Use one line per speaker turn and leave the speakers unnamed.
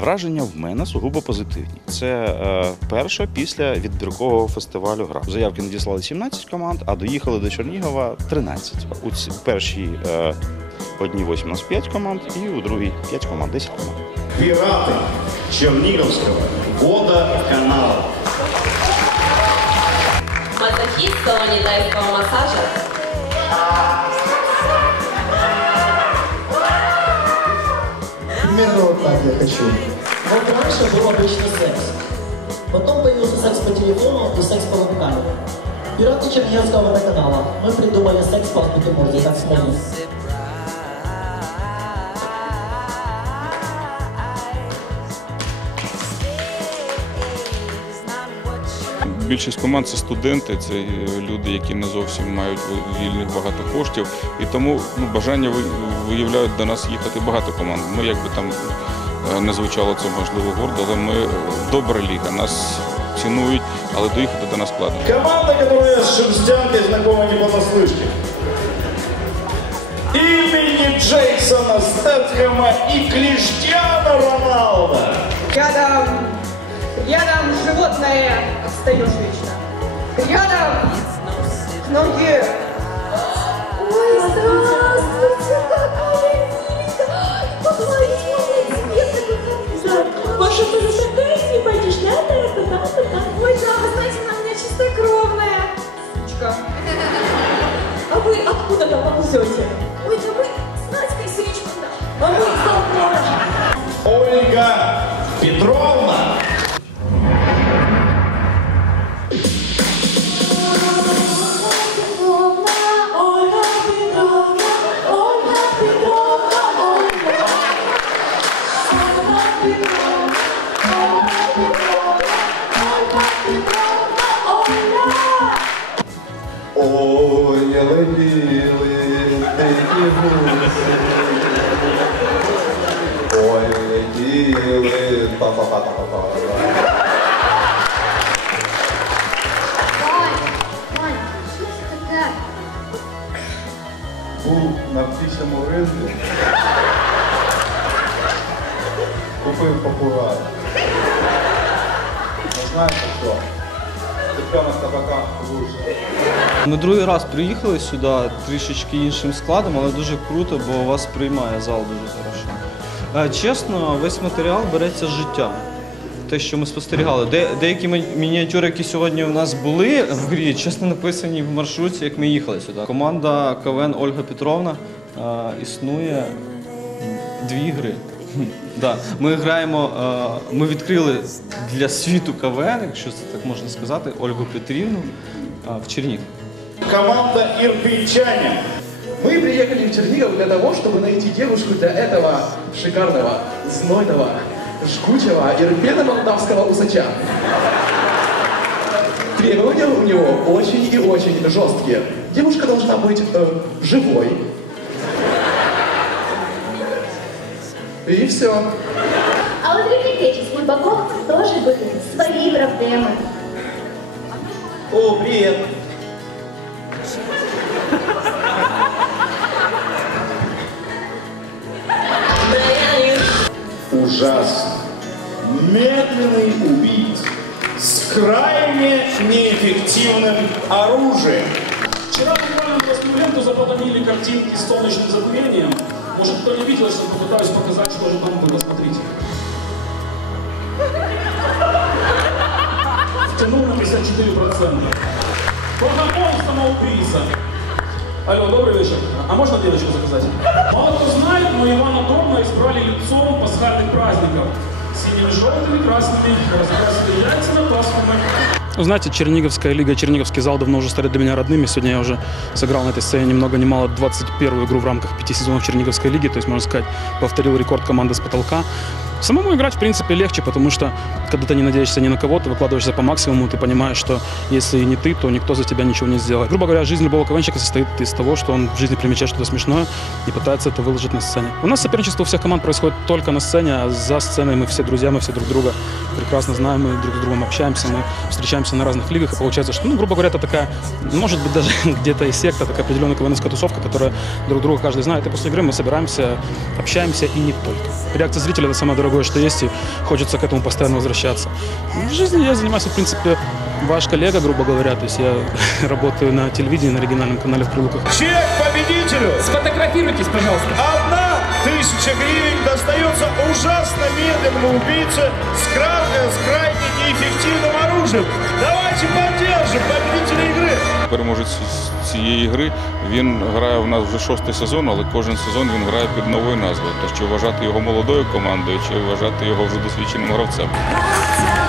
Враження в мене сугубо позитивні. Це е, перша після відбіркового фестивалю гра. Заявки надіслали 17 команд, а доїхали до Чернігова 13. У ці першій е, одній восьмі у нас 5 команд, і у другій 5 команд, 10 команд.
Пираты Черниговского водоканала.
Мазохист в салоне тайского
Примерно вот так я хочу.
Вот раньше был обычный секс. Потом появился секс по телефону и секс по вебкаму. Пираты Чернигівського водоканала. Мы придумали секс по азбуке Морзе, так смогли.
Більшість команд це студенти, це е, люди, які не зовсім мають вільних багато коштів. І тому ну, бажання ви- виявляють до нас їхати багато команд. Ми якби там е, не звучало це можливо гордо, але ми е, добра ліга. Нас цінують, але доїхати до нас складно.
Команда, которая с шерстянкой знакома не понаслышке. Имени Джейсона Стэтхэма и Криштиана Роналда.
Рядом, рядом животное Отстаешь вечно. Рядом ноги. Ой, здравствуйте, какая миленькая. Поговорить молодец. Ваша такая симпатичная, Ой, да, вы знаете, она у меня чистокровная. Сучка. А вы откуда там ползете? Ой, да мы с Надькой с Ричком, да. А мы с.
Ольга Петровна.
Був на птичому ринку. Купив попугай. Не знаєте.
Ми другий раз приїхали сюди трішечки іншим складом, але дуже круто, бо вас приймає зал дуже хорошо. Е, Чесно, весь матеріал береться з життя. Те, що ми спостерігали. Де, деякі мі- мініатюри, які сьогодні у нас були в грі, чесно написані в маршрутці, як ми їхали сюди. Команда КВН Ольга Петровна е, існує дві гри. Да. Ми граємо, е, ми відкрили для світу КВН, якщо це так можна сказати, Ольгу Петрівну е, в Чернігів.
Команда ирпенчане.
Мы приехали в Чернигов для того, чтобы найти девушку для этого шикарного, знойного, жгучего и рпено-молдавского усача. Требования у него очень и очень жесткие. Девушка должна быть э, живой. И все.
А у древнегреческих богов тоже были свои проблемы.
О, привет. Ужасно. Медленный убийц с крайне неэффективным оружием.
Вчера буквально на Красную ленту заполонили картинки с солнечным затмением. Может, кто не видел, что попытаюсь показать, что же там было, смотрите. Втянул на 54%. Богомол самоубийца. Алло, добрый вечер. А можно девочку заказать? Мало кто знает, но Ивана Дорна избрали лицом пасхальных праздников. Синими, желтыми, красными, разукрасили яйца на Пасху.
Знаете, Черниговская лига, Черниговский зал давно уже стали для меня родными. Сегодня я уже сыграл на этой сцене ни много ни мало 21 игру в рамках пяти сезонов Черниговской лиги. То есть, можно сказать, повторил рекорд команды с потолка. Самому играть, в принципе, легче, потому что когда ты не надеешься ни на кого, ты выкладываешься по максимуму, ты понимаешь, что если не ты, то никто за тебя ничего не сделает. Грубо говоря, жизнь любого КВНщика состоит из того, что он в жизни примечает что-то смешное и пытается это выложить на сцене. У нас соперничество у всех команд происходит только на сцене, а за сценой мы все друзья, мы все друг друга прекрасно знаем, мы друг с другом общаемся, мы встречаемся на разных лигах, и получается, что, ну, грубо говоря, это такая, может быть, даже где-то и секта, такая определенная КВНская тусовка, которая друг друга каждый знает, и после игры мы собираемся, общаемся и не только. Реакция зрителя – это самое дорогое дорогое, что есть, и хочется к этому постоянно возвращаться. В жизни я занимаюсь, в принципе, ваш коллега, грубо говоря, то есть я работаю на телевидении, на региональном канале в Прилуках.
Чек победителю!
Сфотографируйтесь, пожалуйста.
Одна тысяча гривен достается ужасно медленному убийце с, кра... э, с крайне неэффективным оружием. Давайте поддержим победителя игры.
Переможець з цієї гри він грає в нас вже шостий сезон, але кожен сезон він грає під новою назвою. То чи вважати його молодою командою, чи вважати його вже досвідченим гравцем.
telling you